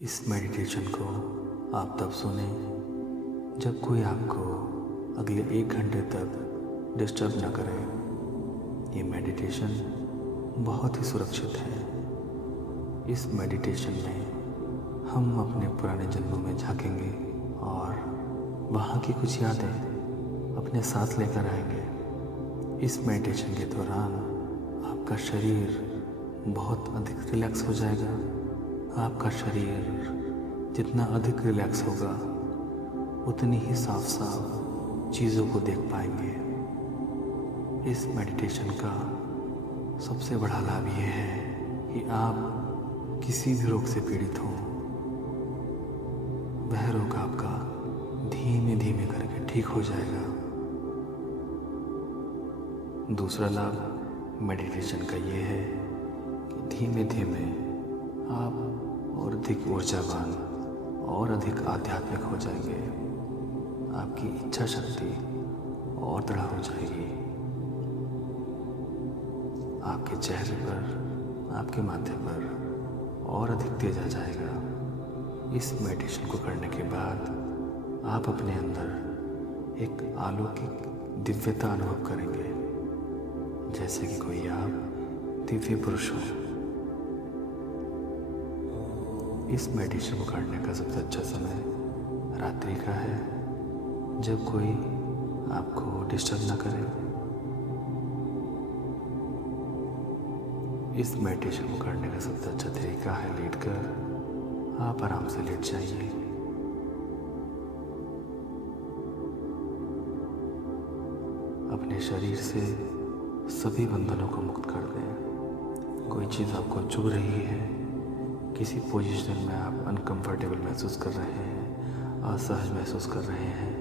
इस मेडिटेशन को आप तब सुने जब कोई आपको अगले 1 घंटे तक डिस्टर्ब न करे। ये मेडिटेशन बहुत ही सुरक्षित है। इस मेडिटेशन में हम अपने पुराने जन्मों में झांकेंगे और वहाँ की कुछ यादें अपने साथ लेकर आएंगे। इस मेडिटेशन के दौरान आपका शरीर बहुत अधिक रिलैक्स हो जाएगा। आपका शरीर जितना अधिक रिलैक्स होगा उतनी ही साफ साफ चीज़ों को देख पाएंगे। इस मेडिटेशन का सबसे बड़ा लाभ यह है कि आप किसी भी रोग से पीड़ित हों, वह रोग आपका धीमे धीमे करके ठीक हो जाएगा। दूसरा लाभ मेडिटेशन का ये है कि धीमे धीमे आप और अधिक ऊर्जावान और अधिक आध्यात्मिक हो जाएंगे। आपकी इच्छा शक्ति और दृढ़ हो जाएगी। आपके चेहरे पर, आपके माथे पर और अधिक तेज आ जाएगा। इस मेडिटेशन को करने के बाद आप अपने अंदर एक अलौकिक दिव्यता अनुभव करेंगे, जैसे कि कोई आप दिव्य पुरुष हो। इस मेडिटेशन को करने का सबसे अच्छा समय रात्रि का है, जब कोई आपको डिस्टर्ब ना करे। इस मेडिटेशन को करने का सबसे अच्छा तरीका है लेटकर। आप आराम से लेट जाइए। अपने शरीर से सभी बंधनों को मुक्त कर दें। कोई चीज़ आपको चुभ रही है, किसी पोजीशन में आप अनकंफर्टेबल महसूस कर रहे हैं, असहज महसूस कर रहे हैं,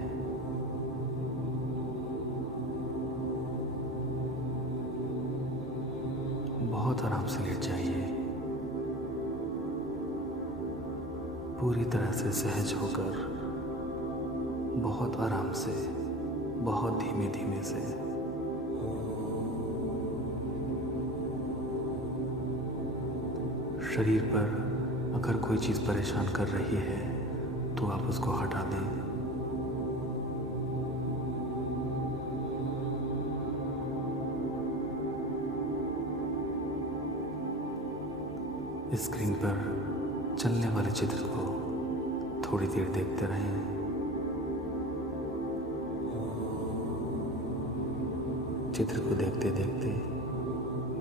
बहुत आराम से लेट जाइए। पूरी तरह से सहज होकर, बहुत आराम से, बहुत धीमे धीमे से। शरीर पर अगर कोई चीज़ परेशान कर रही है तो आप उसको हटा दें। स्क्रीन पर चलने वाले चित्र को थोड़ी देर देखते रहें। चित्र को देखते देखते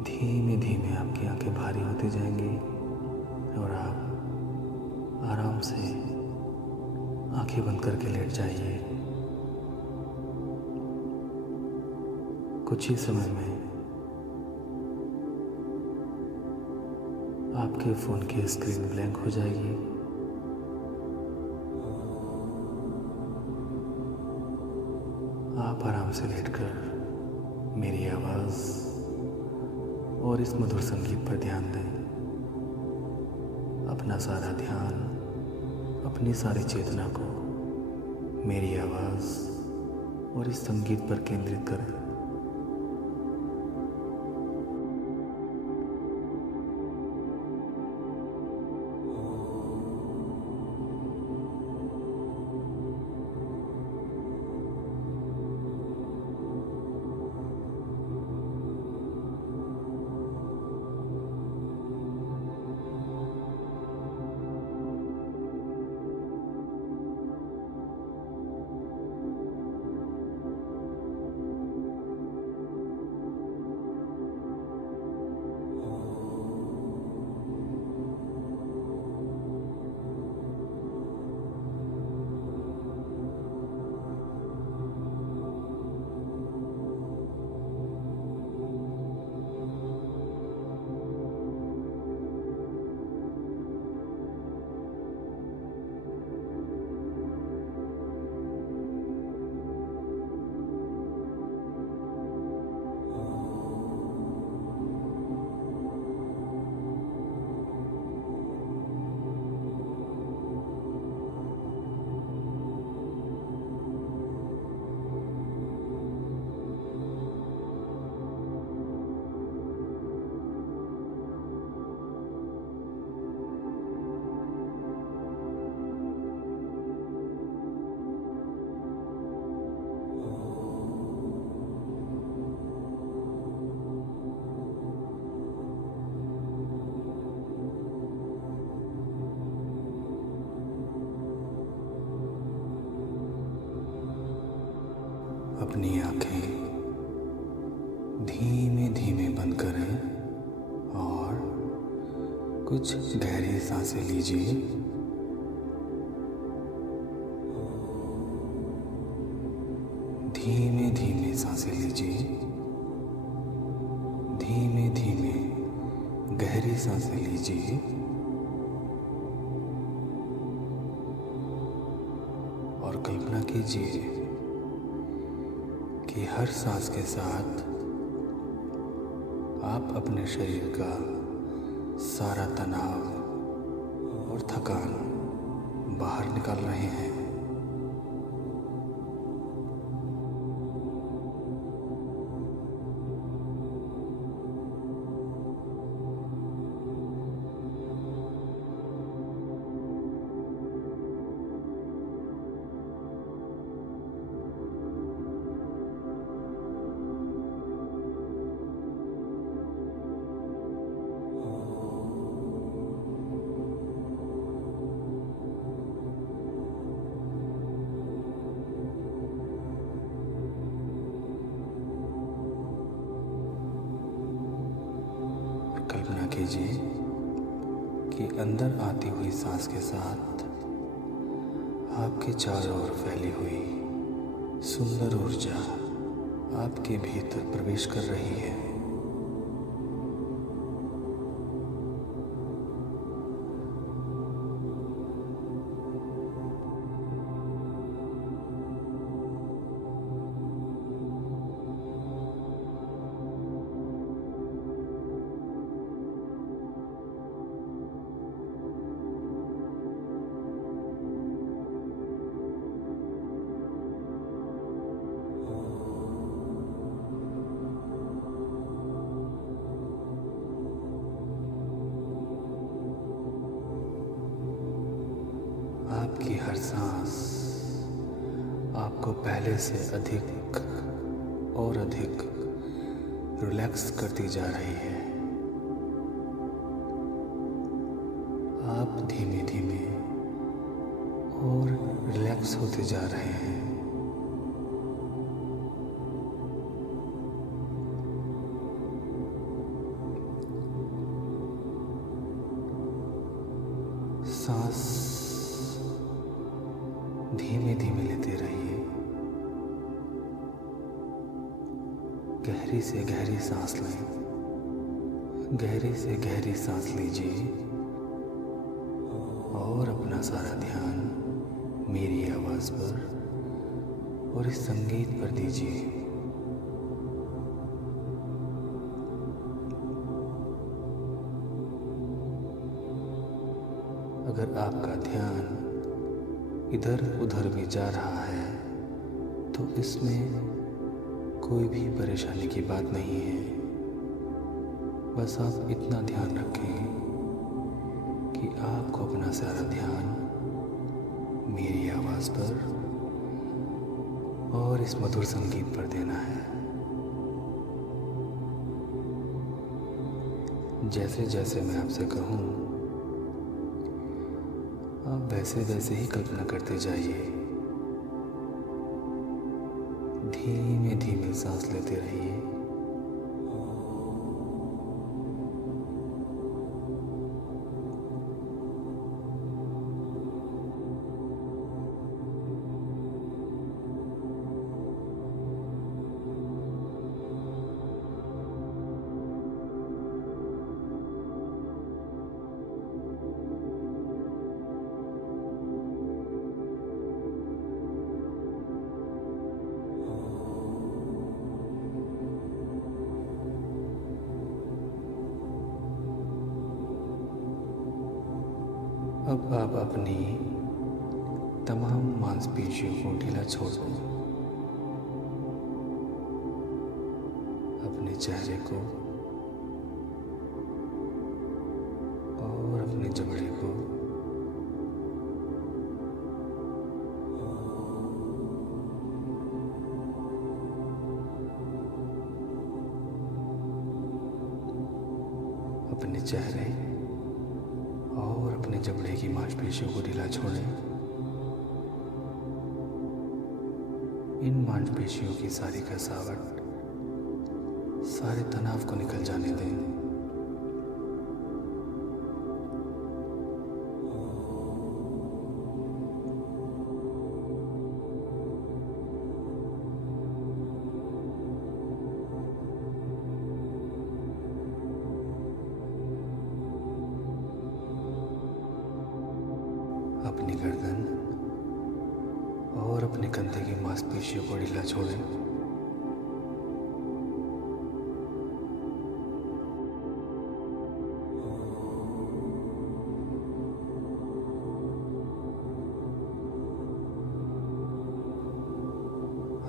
धीमे धीमे आपकी आंखें भारी होती जाएंगी और आप आराम से आंखें बंद करके लेट जाइए। कुछ ही समय में आपके फ़ोन की स्क्रीन ब्लैंक हो जाएगी। आप आराम से लेटकर मेरी आवाज़ और इस मधुर संगीत पर ध्यान दें। अपना सारा ध्यान, अपनी सारी चेतना को मेरी आवाज़ और इस संगीत पर केंद्रित करें। अपनी आंखें धीमे धीमे बंद करें और कुछ गहरी सांसें लीजिए। धीमे धीमे सांसें लीजिए। धीमे धीमे गहरी सांसें लीजिए और कल्पना कीजिए कि हर सांस के साथ आप अपने शरीर का सारा तनाव और थकान बाहर निकाल रहे हैं। कल्पना कीजिए कि अंदर आती हुई सांस के साथ आपके चारों ओर फैली हुई सुंदर ऊर्जा आपके भीतर प्रवेश कर रही है। आपकी हर सांस आपको पहले से अधिक और अधिक रिलैक्स करती जा रही है। आप धीमे धीमे और रिलैक्स होते जा रहे हैं। सांस धीमे धीमे लेते रहिए। गहरी से गहरी सांस लें। गहरी से गहरी सांस लीजिए और अपना सारा ध्यान मेरी आवाज़ पर और इस संगीत पर दीजिए। अगर आपका ध्यान इधर उधर भी जा रहा है तो इसमें कोई भी परेशानी की बात नहीं है। बस आप इतना ध्यान रखें कि आपको अपना सारा ध्यान मेरी आवाज़ पर और इस मधुर संगीत पर देना है। जैसे जैसे मैं आपसे कहूँ आप वैसे वैसे ही कल्पना करते जाइए। धीमे धीमे सांस लेते रहिए। अब आप अपनी तमाम मांसपेशियों को ढीला छोड़ दो। अपने चेहरे को और अपने जबड़े को अपने चेहरे और अपने जबड़े की मांसपेशियों को ढीला छोड़ें। इन मांसपेशियों की सारी कसावट, सारे तनाव को निकल जाने दें। अपनी गर्दन और अपने कंधे की मांसपेशियों को ढीला छोड़ें।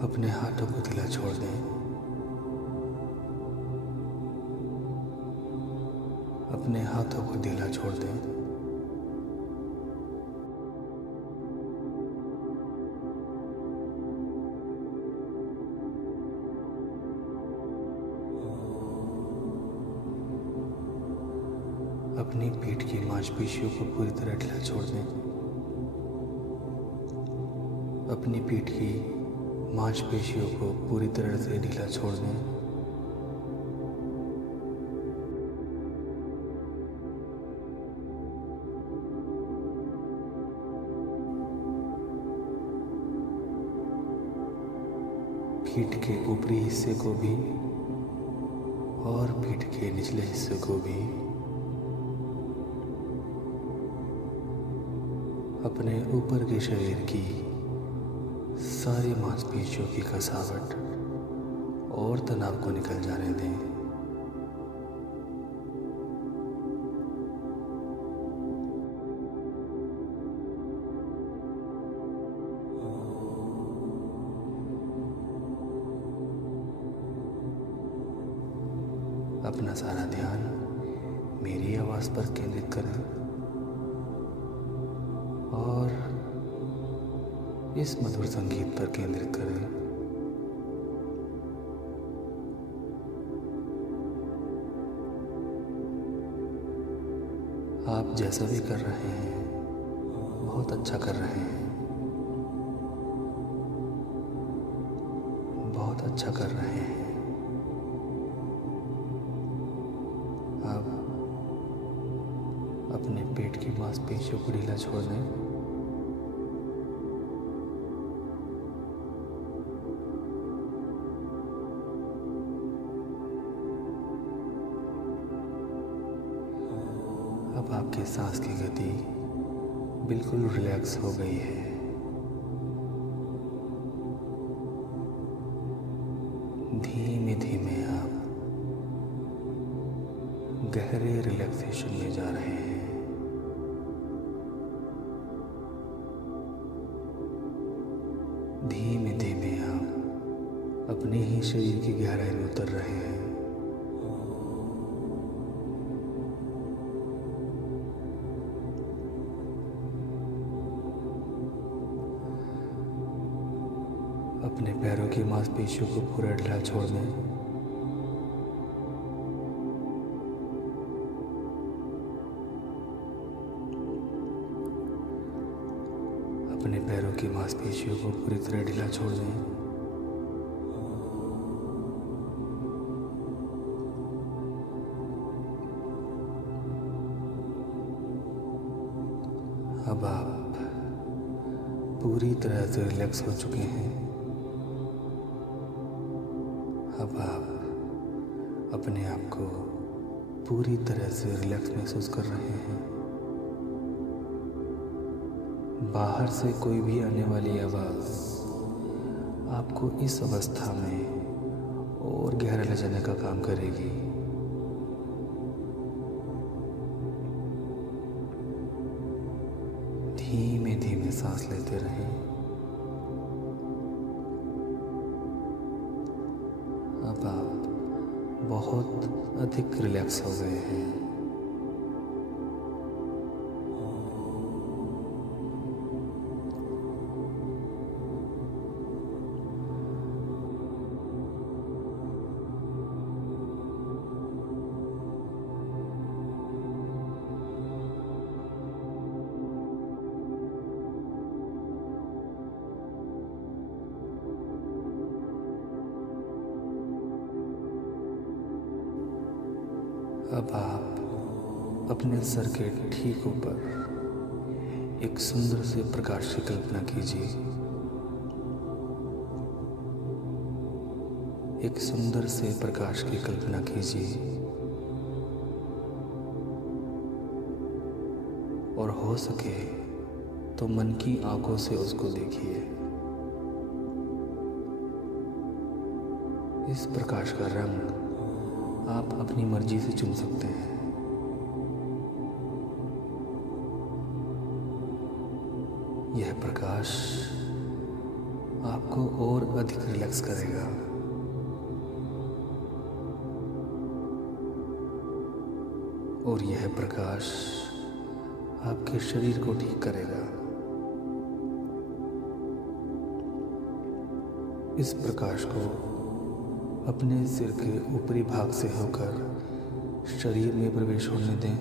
अपने हाथों को ढीला छोड़ दें। अपने हाथों को ढीला छोड़ दें। अपनी पीठ की मांसपेशियों को पूरी तरह ढीला छोड़ दें। अपनी पीठ की मांसपेशियों को पूरी तरह से ढीला छोड़ दें। पीठ के ऊपरी हिस्से को भी और पीठ के निचले हिस्से को भी अपने ऊपर के शरीर की सारी मांसपेशियों की कसावट और तनाव को निकल जाने दें। अपना सारा ध्यान मेरी आवाज़ पर केंद्रित करें और इस मधुर संगीत पर केंद्रित करें। आप जैसा भी कर रहे हैं बहुत अच्छा कर रहे हैं, बहुत अच्छा कर रहे हैं। आप अपने पेट की मांसपेशियों को ढीला छोड़ दें। अब आपके सांस की गति बिल्कुल रिलैक्स हो गई है। धीमे धीमे आप गहरे रिलैक्सेशन में जा रहे हैं। धीमे धीमे आप अपने ही शरीर की गहराई में उतर रहे हैं। अपने पैरों की मांसपेशियों को पूरा ढीला छोड़ दें। अपने पैरों की मांसपेशियों को पूरी तरह ढीला छोड़ दें। अब आप पूरी तरह से रिलैक्स हो चुके हैं। अब आप अपने आप को पूरी तरह से रिलैक्स महसूस कर रहे हैं। बाहर से कोई भी आने वाली आवाज़ आपको इस अवस्था में और गहरा ले जाने का काम करेगी। धीमे धीमे सांस लेते रहें। अब आप बहुत अधिक रिलैक्स हो गए हैं। अब आप अपने सर के ठीक ऊपर एक सुंदर से प्रकाश की कल्पना कीजिए। एक सुंदर से प्रकाश की कल्पना कीजिए और हो सके तो मन की आंखों से उसको देखिए। इस प्रकाश का रंग आप अपनी मर्जी से चुन सकते हैं। यह प्रकाश आपको और अधिक रिलैक्स करेगा। और यह प्रकाश आपके शरीर को ठीक करेगा। इस प्रकाश को अपने सिर के ऊपरी भाग से होकर शरीर में प्रवेश होने दें।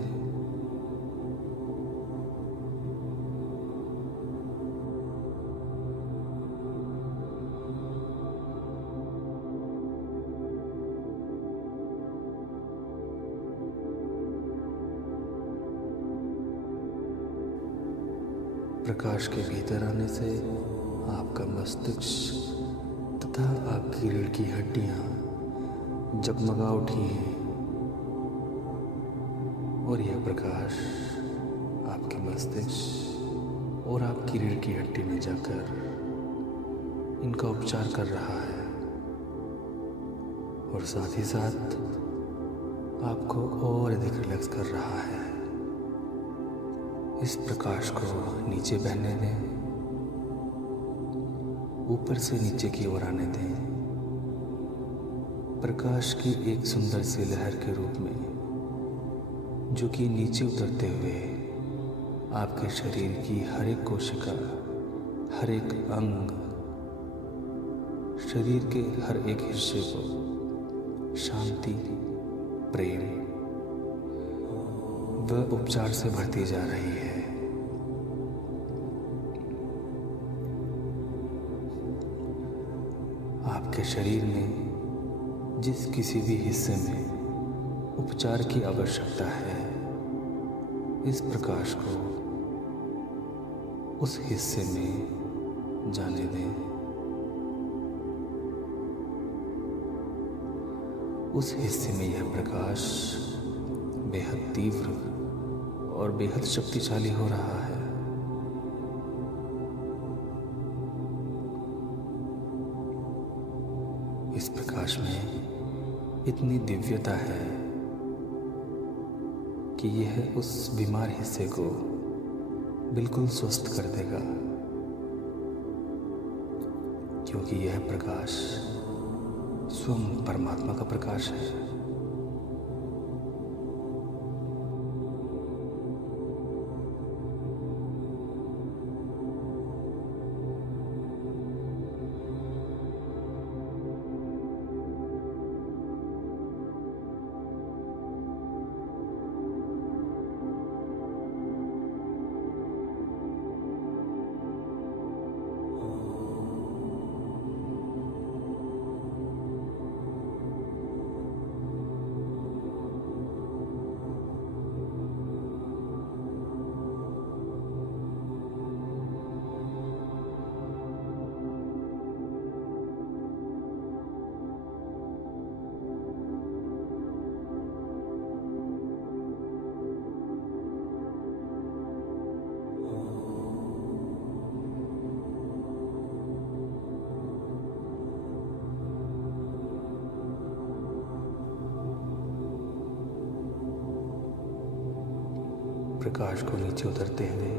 प्रकाश के भीतर आने से आपका मस्तिष्क तथा आपकी रीढ़ की हड्डियां जगमगा उठी हैं और यह प्रकाश आपके मस्तिष्क और आपकी रीढ़ की हड्डी में जाकर इनका उपचार कर रहा है और साथ ही साथ आपको और अधिक रिलैक्स कर रहा है। इस प्रकाश को नीचे बहने दें, ऊपर से नीचे की ओर आने दें। प्रकाश की एक सुंदर सी लहर के रूप में जो कि नीचे उतरते हुए आपके शरीर की हर एक कोशिका, हर एक अंग, शरीर के हर एक हिस्से को शांति, प्रेम व उपचार से भरती जा रही है। आपके शरीर में जिस किसी भी हिस्से में उपचार की आवश्यकता है, इस प्रकाश को उस हिस्से में जाने दें। उस हिस्से में यह प्रकाश बेहद तीव्र और बेहद शक्तिशाली हो रहा है। इस प्रकाश में इतनी दिव्यता है कि यह उस बीमार हिस्से को बिल्कुल स्वस्थ कर देगा, क्योंकि यह प्रकाश स्वयं परमात्मा का प्रकाश है। प्रकाश को नीचे उतरते हुए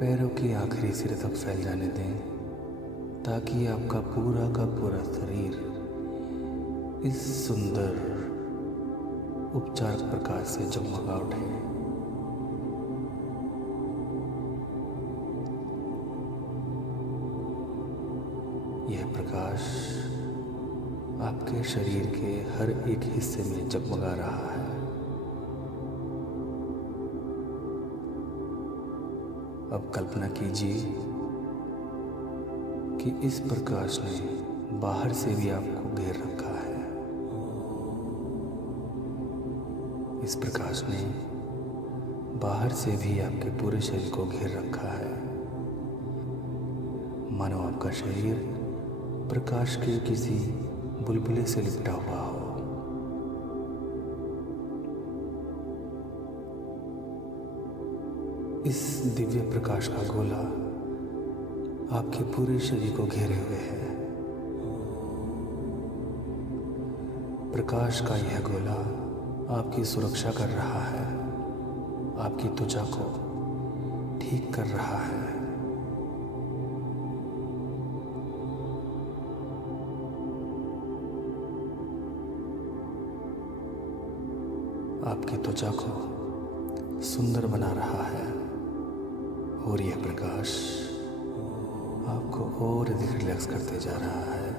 पैरों के आखिरी सिरे तक फैल जाने दें, ताकि आपका पूरा का पूरा शरीर इस सुंदर उपचार प्रकाश से जगमगा उठे। यह प्रकाश आपके शरीर के हर एक हिस्से में जगमगा रहा है। अब कल्पना कीजिए कि इस प्रकाश ने बाहर से भी आपको घेर रखा है। इस प्रकाश ने बाहर से भी आपके पूरे शरीर को घेर रखा है, मानो आपका शरीर प्रकाश के किसी बुलबुले से लिपटा हुआ हो। इस दिव्य प्रकाश का गोला आपके पूरे शरीर को घेरे हुए है। प्रकाश का यह गोला आपकी सुरक्षा कर रहा है, आपकी त्वचा को ठीक कर रहा है। आपकी त्वचा को सुंदर बना रहा है और यह प्रकाश आपको और अधिक रिलैक्स करते जा रहा है।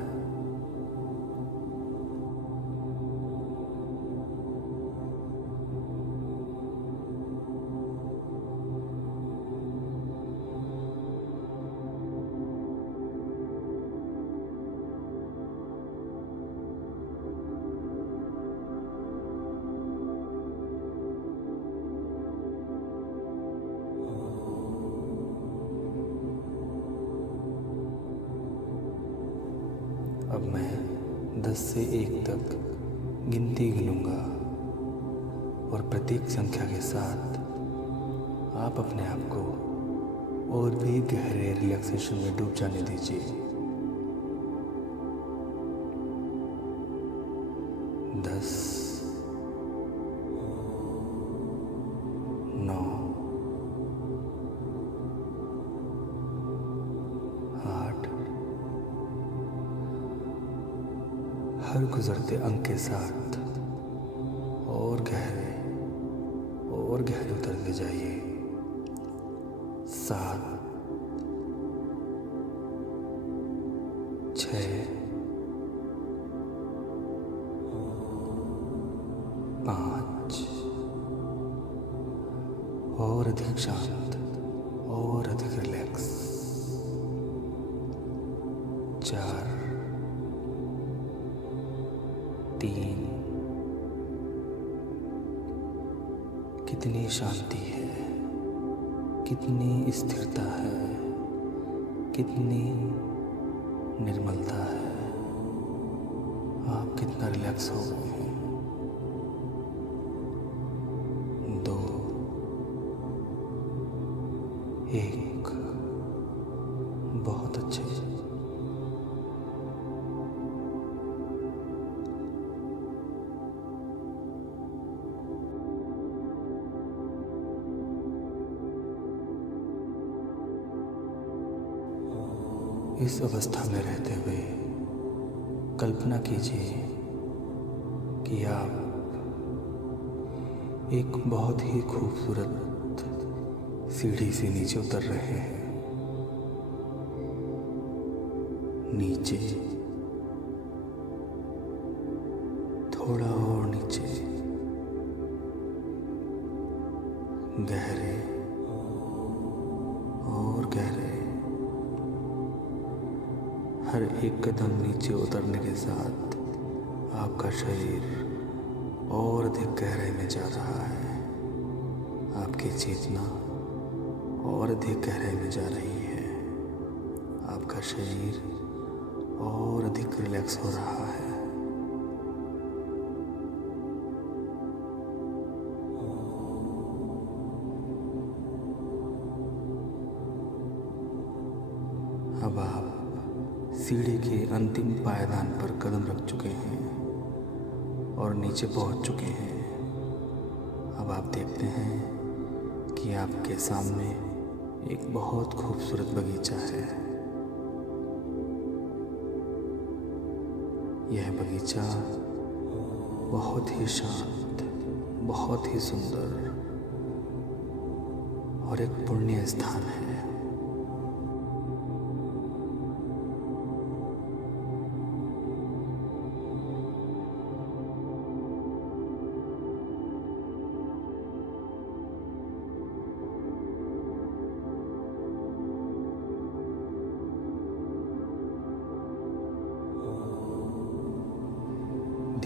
अब मैं 10 से 1 तक गिनती गिनूंगा और प्रत्येक संख्या के साथ आप अपने आप को और भी गहरे रिलैक्सेशन में डूब जाने दीजिए। 10, 9, 8, हर गुजरते अंक के साथ और गहरे उतरते जाइए। 7, 6, 5, और अधिक शांत और अधिक रिलैक्स। 4, 3, कितनी शांति है, कितनी स्थिरता है, कितनी निर्मलता है। आप कितना रिलैक्स हो गए हैं। 2, 1, बहुत अच्छे। इस अवस्था में रहते हुए कल्पना कीजिए कि आप एक बहुत ही खूबसूरत सीढ़ी से नीचे उतर रहे हैं। नीचे, थोड़ा और नीचे, गहरे और गहरे। हर एक कदम नीचे उतरने के साथ आपका शरीर और अधिक गहराई में जा रहा है। आपकी चेतना और अधिक गहराई में जा रही है। आपका शरीर और अधिक रिलैक्स हो रहा है। अब आप सीढ़ी के अंतिम पायदान पर कदम रख चुके हैं और नीचे पहुंच चुके हैं। अब आप देखते हैं कि आपके सामने एक बहुत खूबसूरत बगीचा है। यह बगीचा बहुत ही शांत, बहुत ही सुंदर और एक पुण्य स्थान है।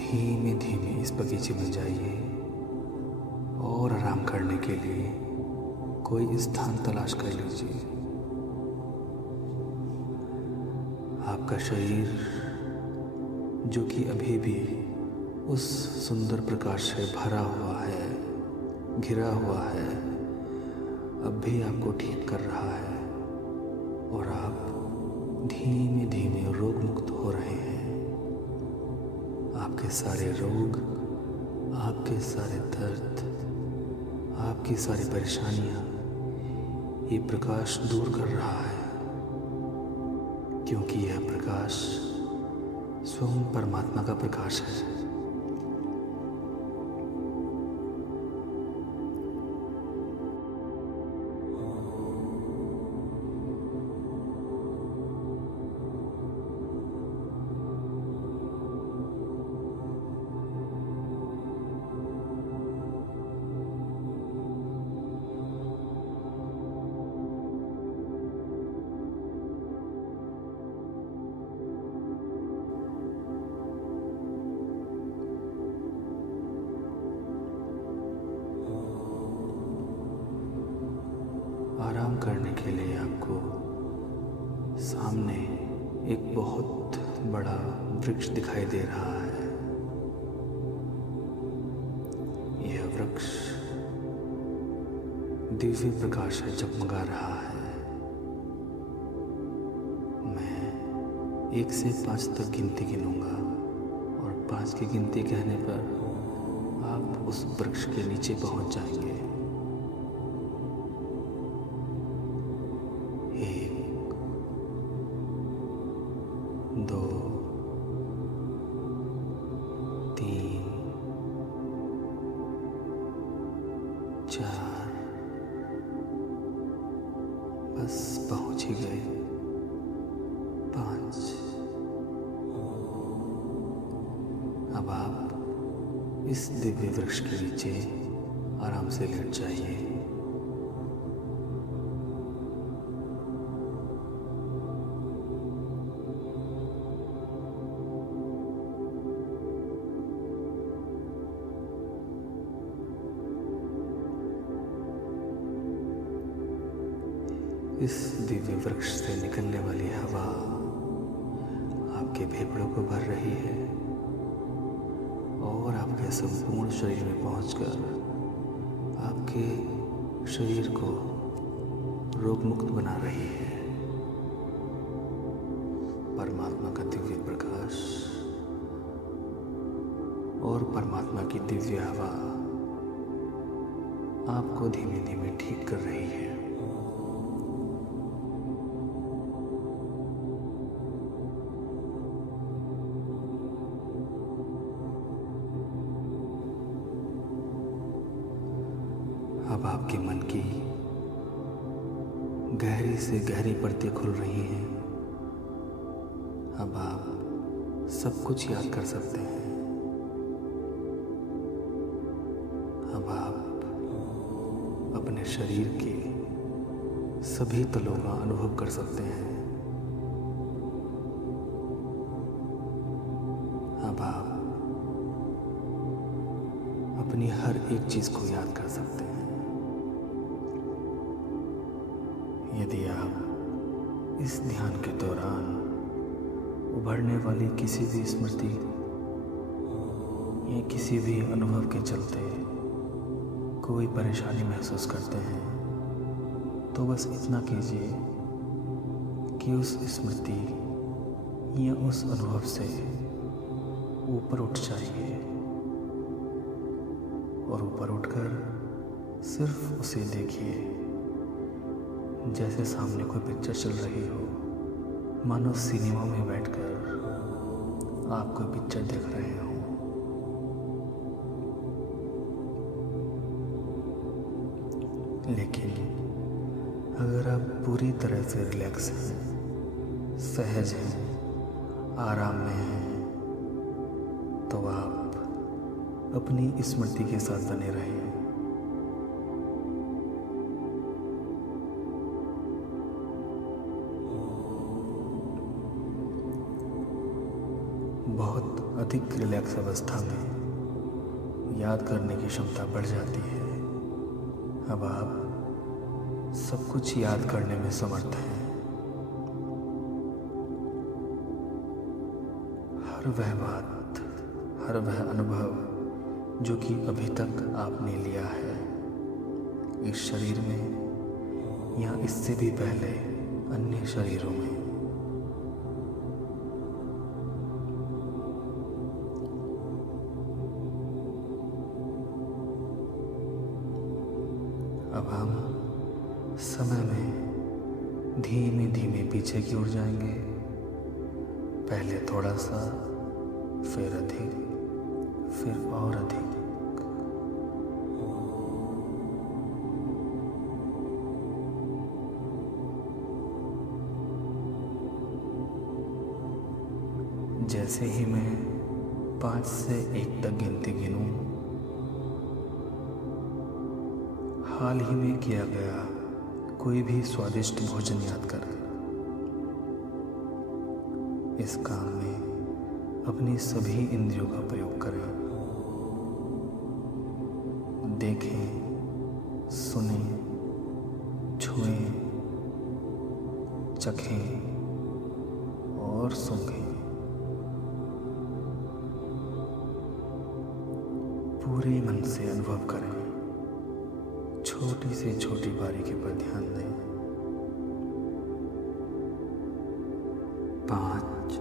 धीमे धीमे इस बगीचे में जाइए के लिए कोई स्थान तलाश कर लीजिए। आपका शरीर जो कि अभी भी उस सुंदर प्रकाश से भरा हुआ है, घिरा हुआ है, अब भी आपको ठीक कर रहा है और आप धीमे धीमे रोग मुक्त हो रहे हैं। आपके सारे रोग, आपके सारे दर्द, आपकी सारी परेशानियां ये प्रकाश दूर कर रहा है, क्योंकि यह प्रकाश स्वयं परमात्मा का प्रकाश है। आराम करने के लिए आपको सामने एक बहुत बड़ा वृक्ष दिखाई दे रहा है। यह वृक्ष दिव्य प्रकाश से जगमगा रहा है। मैं 1 से 5 तक गिनती गिनूंगा और 5 की गिनती कहने पर आप उस वृक्ष के नीचे पहुंच जाएंगे। 1, 2, 3, 4, बस पहुंच ही गए। 5। अब आप इस दिव्य वृक्ष के नीचे आराम से लेट जाइए। इस दिव्य वृक्ष से निकलने वाली हवा आपके फेफड़ों को भर रही है और आपके संपूर्ण शरीर में पहुंचकर आपके शरीर को रोग मुक्त बना रही है। परमात्मा का दिव्य प्रकाश और परमात्मा की दिव्य हवा आपको धीमे धीमे ठीक कर रही है। अब आपके मन की गहरी से गहरी परतें खुल रही हैं। अब आप सब कुछ याद कर सकते हैं। अब आप अपने शरीर के सभी तलों का अनुभव कर सकते हैं। अब आप अपनी हर एक चीज को याद कर सकते हैं। यदि आप इस ध्यान के दौरान उभरने वाली किसी भी स्मृति या किसी भी अनुभव के चलते कोई परेशानी महसूस करते हैं, तो बस इतना कीजिए कि उस स्मृति या उस अनुभव से ऊपर उठ जाइए और ऊपर उठकर सिर्फ उसे देखिए, जैसे सामने कोई पिक्चर चल रही हो, मानो सिनेमा में बैठकर आप कोई पिक्चर देख रहे हो। लेकिन अगर आप पूरी तरह से रिलैक्स हैं, सहज हैं, आराम में हैं, तो आप अपनी स्मृति के साथ बने रहें। बहुत अधिक रिलैक्स अवस्था में याद करने की क्षमता बढ़ जाती है। अब आप सब कुछ याद करने में समर्थ हैं। हर वह बात, हर वह अनुभव जो कि अभी तक आपने लिया है, इस शरीर में या इससे भी पहले अन्य शरीरों में। अब हम समय में धीमे धीमे पीछे की ओर जाएंगे। पहले थोड़ा सा, फिर अधिक, फिर और अधिक। जैसे ही मैं 5 से 1 तक गिनती गिनूं, हाल ही में किया गया कोई भी स्वादिष्ट भोजन याद करें। इस काम में अपनी सभी इंद्रियों का प्रयोग करें। देखें, सुनें, छुएं, चखें और सूंघें। पूरे मन से अनुभव करें। छोटी से छोटी बारीकी पर ध्यान दें। 5,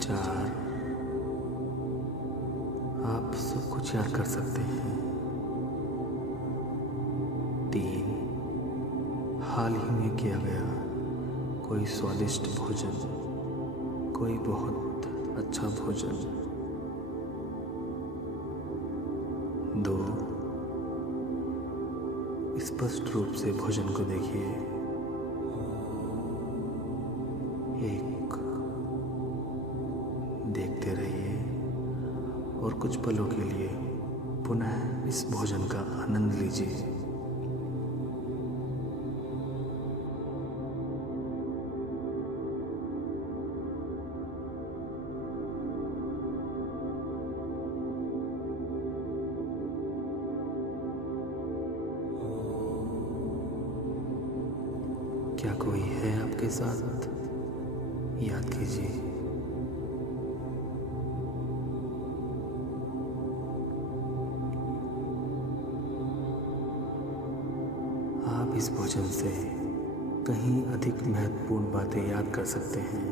4, आप सब कुछ याद कर सकते हैं। 3, हाल ही में किया गया कोई स्वादिष्ट भोजन, कोई बहुत अच्छा भोजन। 2, स्पष्ट रूप से भोजन को देखिए। 1, देखते रहिए और कुछ पलों के लिए पुनः इस भोजन का आनंद लीजिए। क्या कोई है आपके साथ? याद कीजिए। आप इस भोजन से कहीं अधिक महत्वपूर्ण बातें याद कर सकते हैं।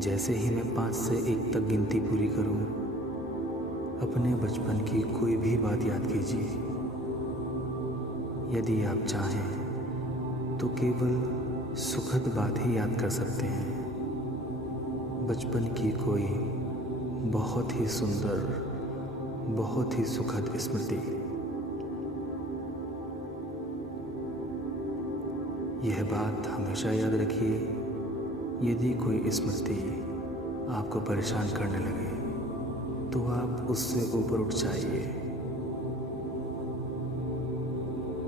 जैसे ही मैं 5 से 1 तक गिनती पूरी करूं, अपने बचपन की कोई भी बात याद कीजिए। यदि आप चाहें तो केवल सुखद बात ही याद कर सकते हैं। बचपन की कोई बहुत ही सुंदर, बहुत ही सुखद स्मृति। यह बात हमेशा याद रखिए, यदि कोई स्मृति आपको परेशान करने लगे तो आप उससे ऊपर उठ जाइए।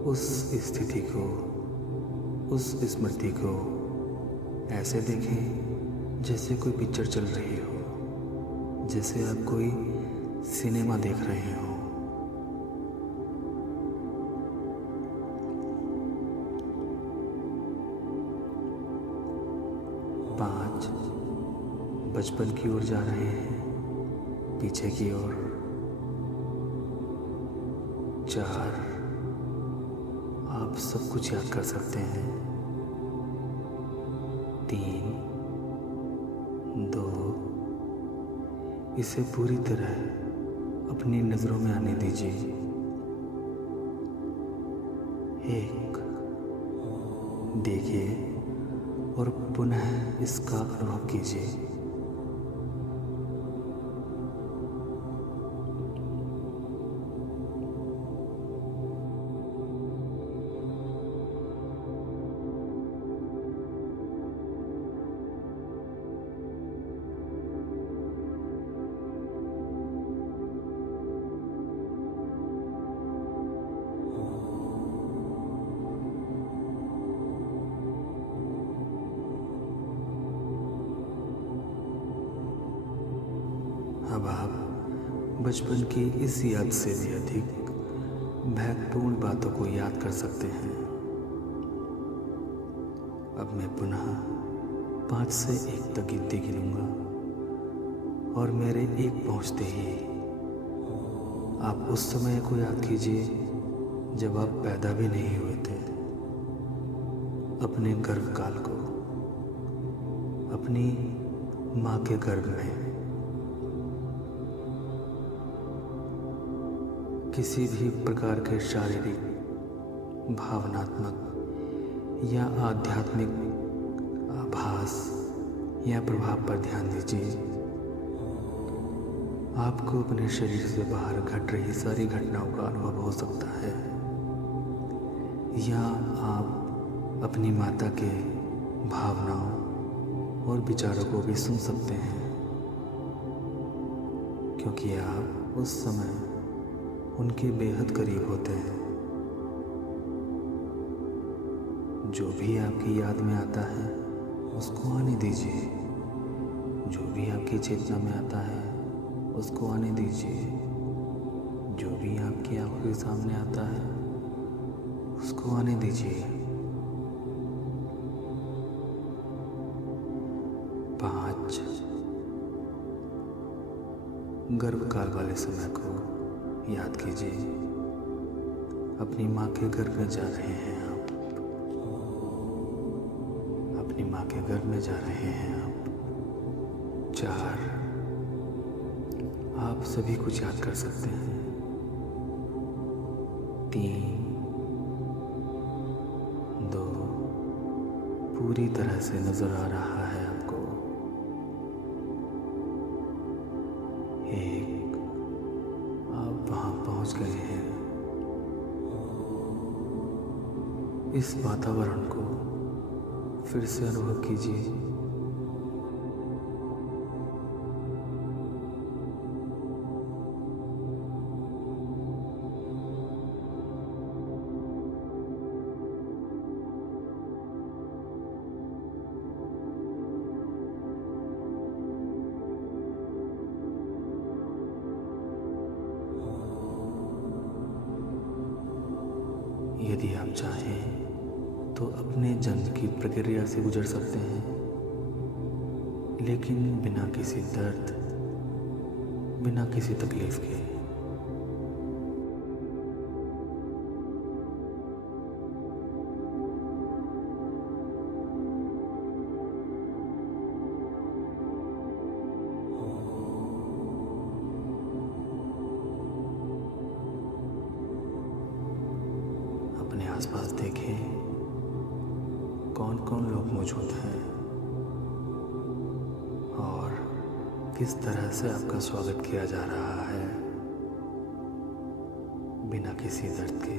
उस स्थिति को, उस स्मृति को ऐसे देखें जैसे कोई पिक्चर चल रही हो, जैसे आप कोई सिनेमा देख रहे हो। पाँच, बचपन की ओर जा रहे हैं, पीछे की ओर। 4, आप सब कुछ याद कर सकते हैं। 3, 2, इसे पूरी तरह अपनी नज़रों में आने दीजिए। 1, देखिए और पुनः इसका अनुभव कीजिए। अब आप बचपन की इस याद से भी अधिक महत्वपूर्ण बातों को याद कर सकते हैं। अब मैं पुनः 5 से 1 तक गिनती गिनूंगा और मेरे 1 पहुंचते ही आप उस समय को याद कीजिए जब आप पैदा भी नहीं हुए थे। अपने गर्भकाल को, अपनी माँ के गर्भ में किसी भी प्रकार के शारीरिक, भावनात्मक या आध्यात्मिक आभास या प्रभाव पर ध्यान दीजिए। आपको अपने शरीर से बाहर घट रही सारी घटनाओं का अनुभव हो सकता है, या आप अपनी माता के भावनाओं और विचारों को भी सुन सकते हैं, क्योंकि आप उस समय उनके बेहद करीब होते हैं। जो भी आपकी याद में आता है उसको आने दीजिए, जो भी आपकी चेतना में आता है उसको आने दीजिए, जो भी आपकी आंखों के सामने आता है उसको आने दीजिए। 5 गर्भकाल वाले समय को याद कीजिए। अपनी माँ के गर्भ में जा रहे हैं आप, अपनी माँ के गर्भ में जा रहे हैं आप। 4 आप सभी कुछ याद कर सकते हैं। 3 2 पूरी तरह से नजर आ रहा है आपको। 1 आप वहां पहुंच गए हैं। इस वातावरण को फिर से अनुभव कीजिए। यदि आप चाहें तो अपने जन्म की प्रक्रिया से गुजर सकते हैं, लेकिन बिना किसी दर्द, बिना किसी तकलीफ के। अपने आसपास देखें कौन कौन लोग मौजूद हैं और किस तरह से आपका स्वागत किया जा रहा है। बिना किसी दर्द के,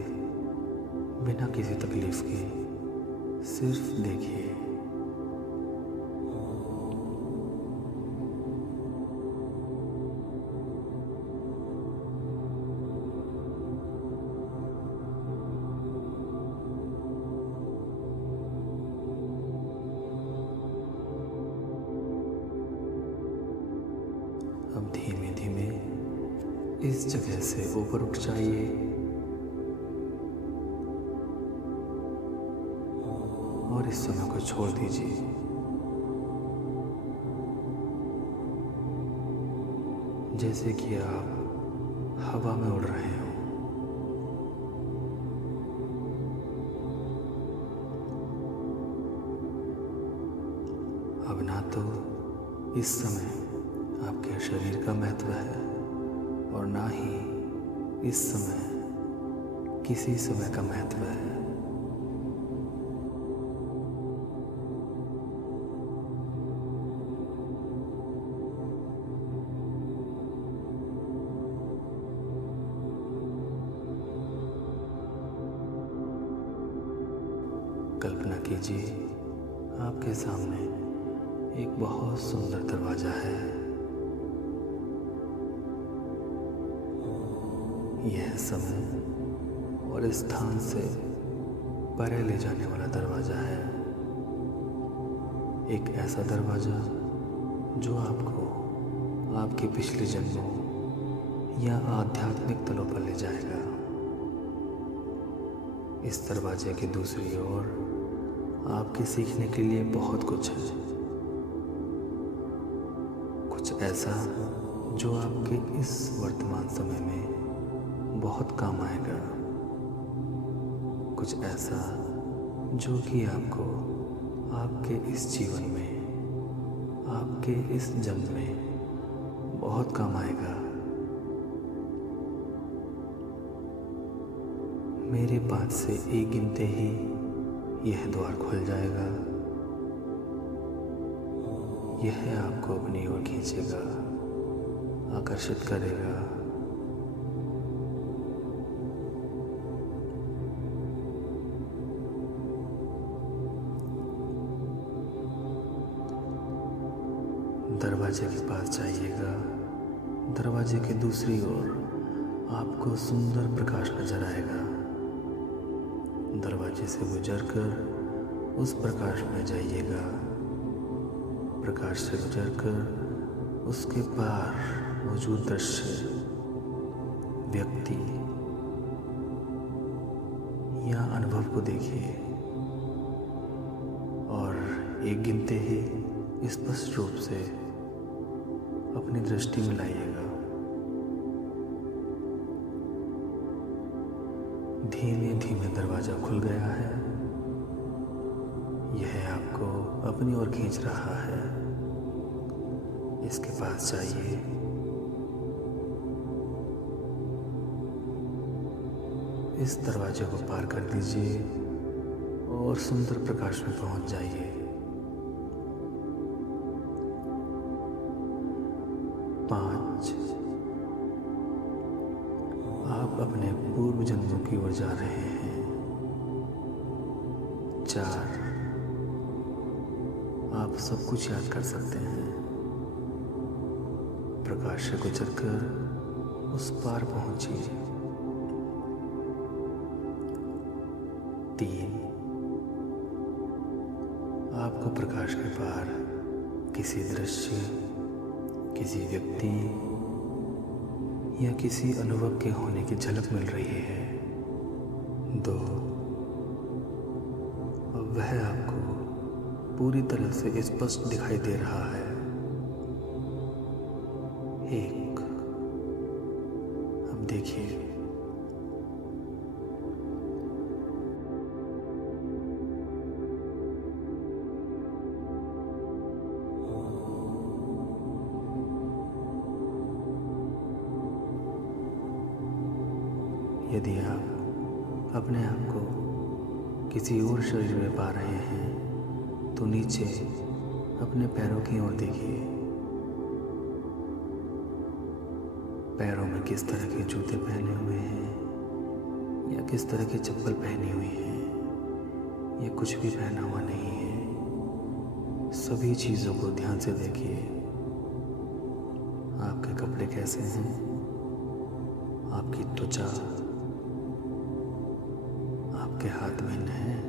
बिना किसी तकलीफ के, सिर्फ देखिए। अब धीमे धीमे इस जगह से ऊपर उठ जाइए और इस समय को छोड़ दीजिए। जैसे कि आप हवा में उड़ रहे हो। अब ना तो इस समय आपके शरीर का महत्व है और ना ही इस समय किसी समय का महत्व है। कल्पना कीजिए आपके सामने एक बहुत सुंदर दरवाजा है। यह समय और स्थान से परे ले जाने वाला दरवाजा है। एक ऐसा दरवाजा जो आपको आपके पिछले जन्मों या आध्यात्मिक तलों पर ले जाएगा। इस दरवाजे की दूसरी ओर आपके सीखने के लिए बहुत कुछ है। कुछ ऐसा जो आपके इस वर्तमान समय में बहुत काम आएगा। कुछ ऐसा जो कि आपको आपके इस जीवन में, आपके इस जन्म में बहुत काम आएगा। मेरे 5 से 1 गिनते ही यह द्वार खुल जाएगा। यह आपको अपनी ओर खींचेगा, आकर्षित करेगा। दरवाजे के पास जाइएगा। दरवाजे की दूसरी ओर आपको सुंदर प्रकाश नजर आएगा। दरवाजे से गुजरकर उस प्रकाश में जाइएगा। प्रकाश से गुजरकर उसके पार मौजूद दृश्य, व्यक्ति या अनुभव को देखिए और 1 गिनते ही स्पष्ट रूप से अपनी दृष्टि में लाइएगा। धीमे धीमे दरवाजा खुल गया है। यह आपको अपनी ओर खींच रहा है। इसके पास जाइए। इस दरवाजे को पार कर दीजिए और सुंदर प्रकाश में पहुंच जाइए। 5 आप अपने पूर्व जन्मों की ओर जा रहे हैं। 4 आप सब कुछ याद कर सकते हैं। प्रकाश से गुजरकर उस पार पहुंचिए। 3 आपको प्रकाश के पार किसी दृश्य, किसी व्यक्ति या किसी अनुभव के होने की झलक मिल रही है। 2 अब वह आपको पूरी तरह से स्पष्ट दिखाई दे रहा है। 1 अब देखिए। यदि आप अपने आप को किसी और शरीर में पा रहे हैं तो नीचे अपने पैरों की ओर देखिए। पैरों में किस तरह के जूते पहने हुए हैं या किस तरह की चप्पल पहनी हुई है, या कुछ भी पहना हुआ नहीं है। सभी चीज़ों को ध्यान से देखिए। आपके कपड़े कैसे हैं, आपकी त्वचा, आपके हाथ में है।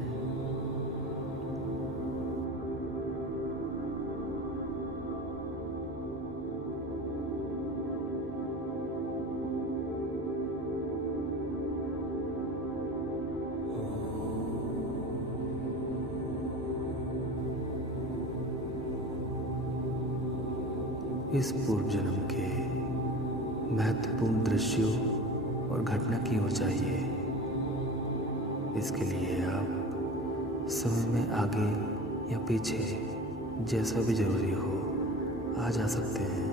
इस पूर्व जन्म के महत्वपूर्ण दृश्यों और घटना की ओर जाइए। इसके लिए आप समय में आगे या पीछे जैसा भी ज़रूरी हो आ जा सकते हैं।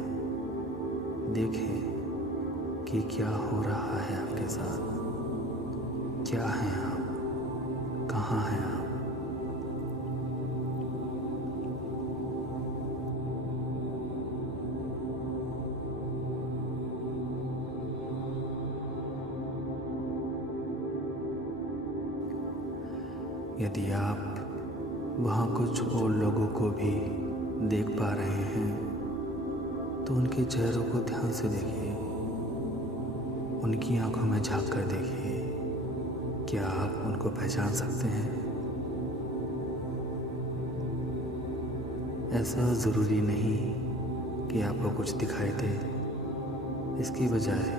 देखें कि क्या हो रहा है आपके साथ, क्या हैं आप, कहाँ हैं आप। यदि आप वहाँ कुछ और लोगों को भी देख पा रहे हैं तो उनके चेहरों को ध्यान से देखिए, उनकी आंखों में झांक कर देखिए। क्या आप उनको पहचान सकते हैं? ऐसा ज़रूरी नहीं कि आपको कुछ दिखाई दे। इसकी बजाय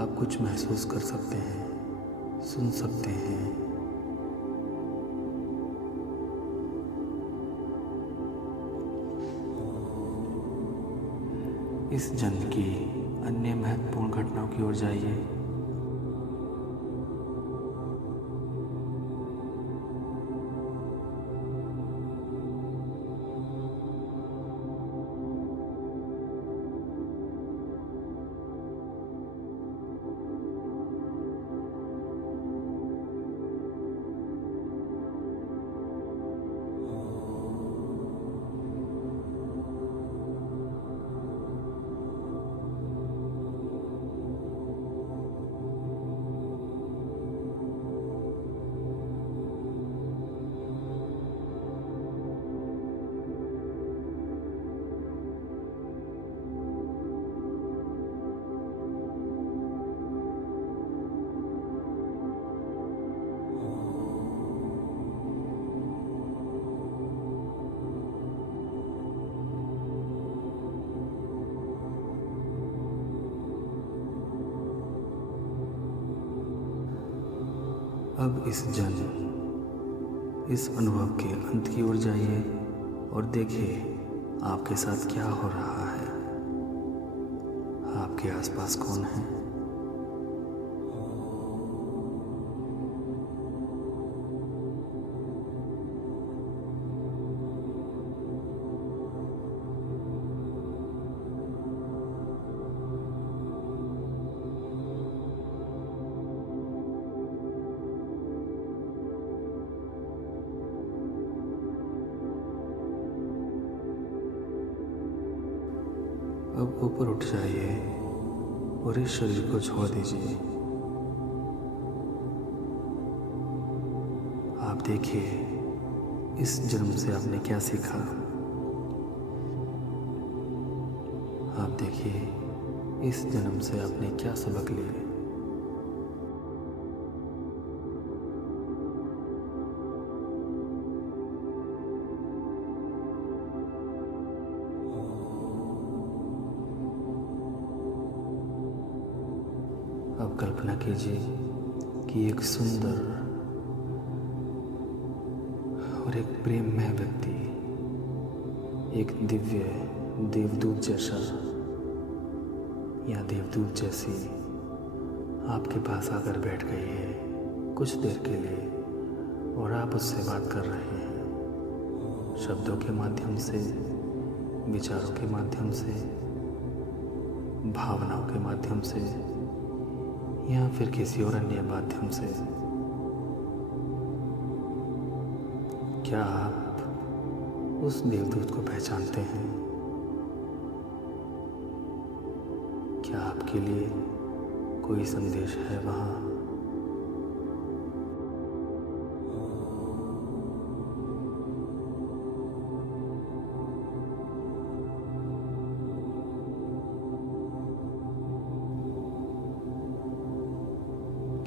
आप कुछ महसूस कर सकते हैं, सुन सकते हैं। इस जन्म की अन्य महत्वपूर्ण घटनाओं की ओर जाइए। अब इस जन्म, इस अनुभव के अंत की ओर जाइए और देखिए आपके साथ क्या हो रहा है। आपके आसपास कौन है? अब ऊपर उठ जाइए और इस शरीर को छोड़ दीजिए। आप देखिए इस जन्म से आपने क्या सीखा। आप देखिए इस जन्म से आपने क्या सबक लिए। अब कल्पना कीजिए कि एक सुंदर और एक प्रेममय व्यक्ति, एक दिव्य देवदूत जैसा या देवदूत जैसी आपके पास आकर बैठ गई है कुछ देर के लिए, और आप उससे बात कर रहे हैं शब्दों के माध्यम से, विचारों के माध्यम से, भावनाओं के माध्यम से, या फिर किसी और अन्य माध्यम से। क्या आप उस देवदूत को पहचानते हैं? क्या आपके लिए कोई संदेश है वहाँ?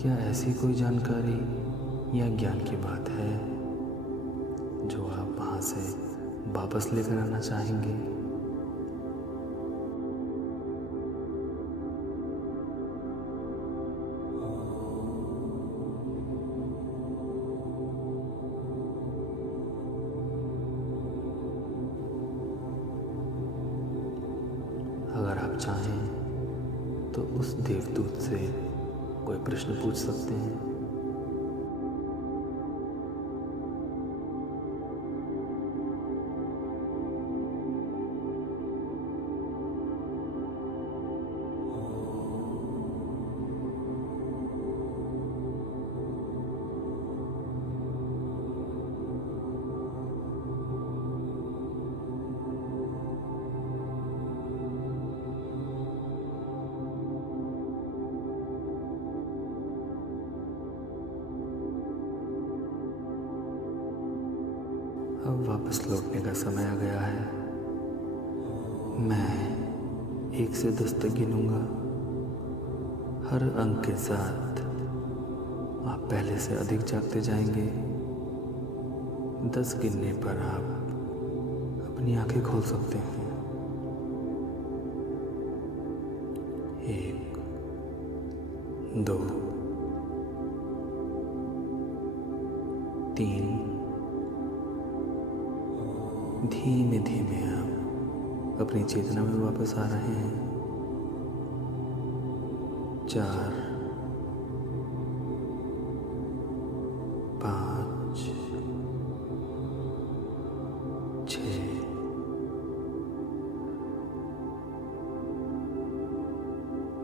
क्या ऐसी कोई जानकारी या ज्ञान की बात है जो आप वहाँ से वापस लेकर आना चाहेंगे? अगर आप चाहें तो उस देवदूत से कोई प्रश्न पूछ सकते हैं। अब वापस लौटने का समय आ गया है। मैं 1 से 10 तक गिनूंगा। हर अंक के साथ आप पहले से अधिक जागते जाएंगे। 10 गिनने पर आप अपनी आंखें खोल सकते हैं। 1 2 3। धीमे धीमे आप अपनी चेतना में वापस आ रहे हैं। 4 5 6।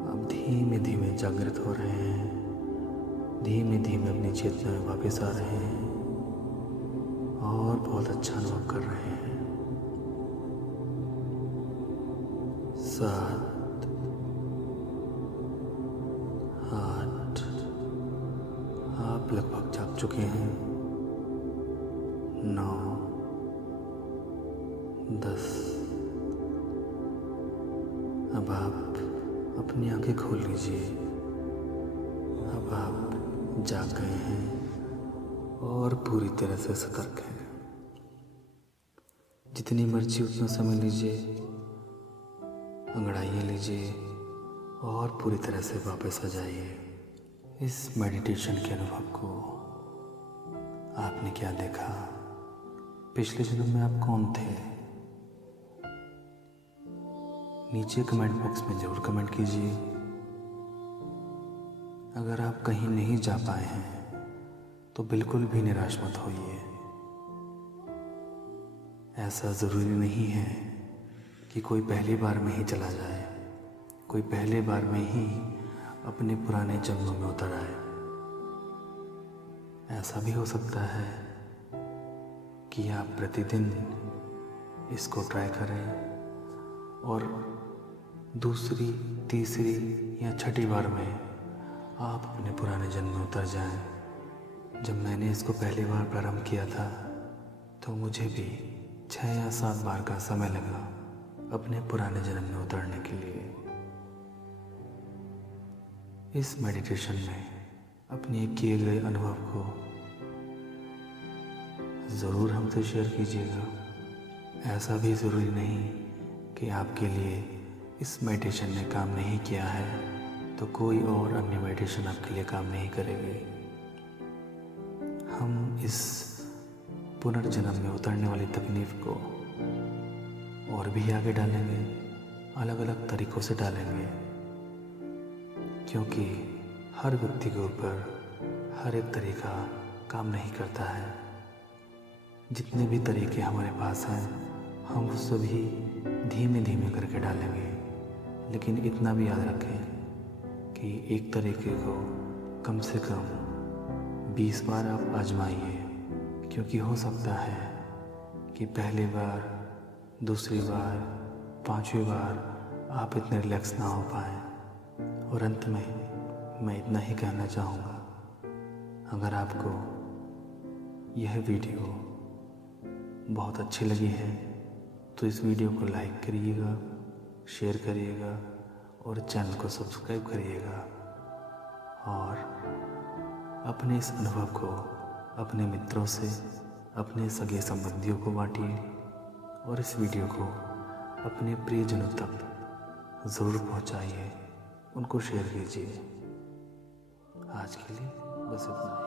आप धीमे धीमे जागृत हो रहे हैं, धीमे धीमे अपनी चेतना में वापस आ रहे हैं और बहुत अच्छा अनुभव कर रहे हैं। 7 8। आप लगभग जाग चुके हैं। 9 10। अब आप अपनी आंखें खोल लीजिए। अब आप जाग गए हैं और पूरी तरह से सतर्क हैं। जितनी मर्जी उतना समय लीजिए, अंगड़ाइयाँ लीजिए और पूरी तरह से वापस आ जाइए। इस मेडिटेशन के अनुभव को आपने क्या देखा? पिछले जन्म में आप कौन थे? नीचे कमेंट बॉक्स में ज़रूर कमेंट कीजिए। अगर आप कहीं नहीं जा पाए हैं तो बिल्कुल भी निराश मत होइए। ऐसा ज़रूरी नहीं है कि कोई पहली बार में ही चला जाए, कोई पहले बार में ही अपने पुराने जन्मों में उतर आए। ऐसा भी हो सकता है कि आप प्रतिदिन इसको ट्राई करें और दूसरी, तीसरी या छठी बार में आप अपने पुराने जन्म में उतर जाएं। जब मैंने इसको पहली बार प्रारंभ किया था तो मुझे भी 6 या 7 बार का समय लगा अपने पुराने जन्म में उतरने के लिए। इस मेडिटेशन में अपने किए गए अनुभव को ज़रूर हमसे शेयर कीजिएगा। ऐसा भी ज़रूरी नहीं कि आपके लिए इस मेडिटेशन ने काम नहीं किया है तो कोई और अन्य मेडिटेशन आपके लिए काम नहीं करेगी। हम इस पुनर्जन्म में उतरने वाली तकनीक को और भी आगे डालेंगे, अलग अलग तरीक़ों से डालेंगे, क्योंकि हर व्यक्ति के ऊपर हर एक तरीका काम नहीं करता है। जितने भी तरीके हमारे पास हैं हम वो सभी धीमे धीमे करके डालेंगे, लेकिन इतना भी याद रखें कि एक तरीके को कम से कम 20 बार आप आजमाइए, क्योंकि हो सकता है कि पहली बार, दूसरी बार, 5वीं बार आप इतने रिलैक्स ना हो पाएँ। और अंत में मैं इतना ही कहना चाहूँगा, अगर आपको यह वीडियो बहुत अच्छी लगी है तो इस वीडियो को लाइक करिएगा, शेयर करिएगा और चैनल को सब्सक्राइब करिएगा और अपने इस अनुभव को अपने मित्रों से, अपने सगे संबंधियों को बांटिए और इस वीडियो को अपने प्रियजनों तक ज़रूर पहुंचाइए, उनको शेयर कीजिए। आज के लिए बस इतना ही।